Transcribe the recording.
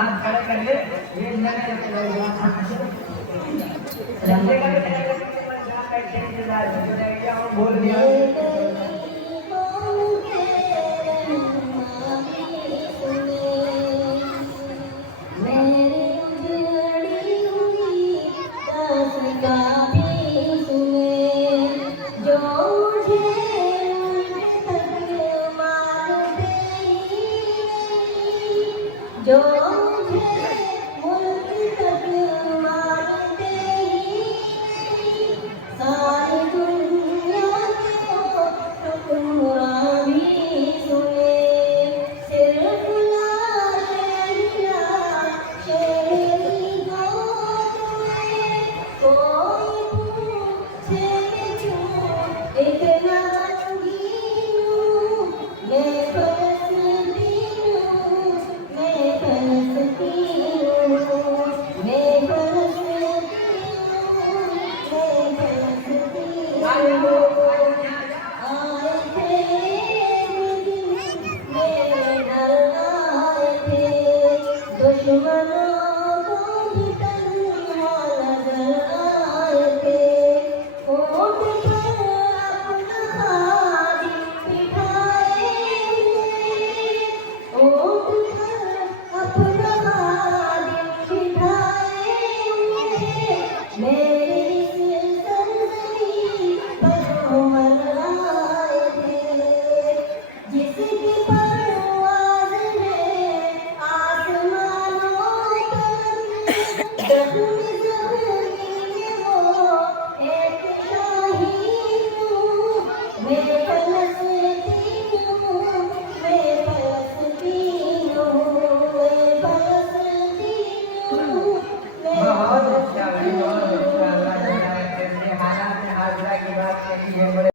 हाथ खड़े कर ले ये नए रंगे का बोल दिया जो मुझे मुल्क तक मानते ही सारी दुनिया को हुक्मरान भी सुने सिर्फ शेरी गोद में कोई पूछे क्यों इतना रंगीन हूँ मैं दुश्मनों को भी तन्हा नजर आए थे होठ पर अपना खादिम बिठाए होठ पर अपना खादिम बिठाए मेरी सरजमी पर उमर आए थे जिसकी परवाज़ है आसमानों तक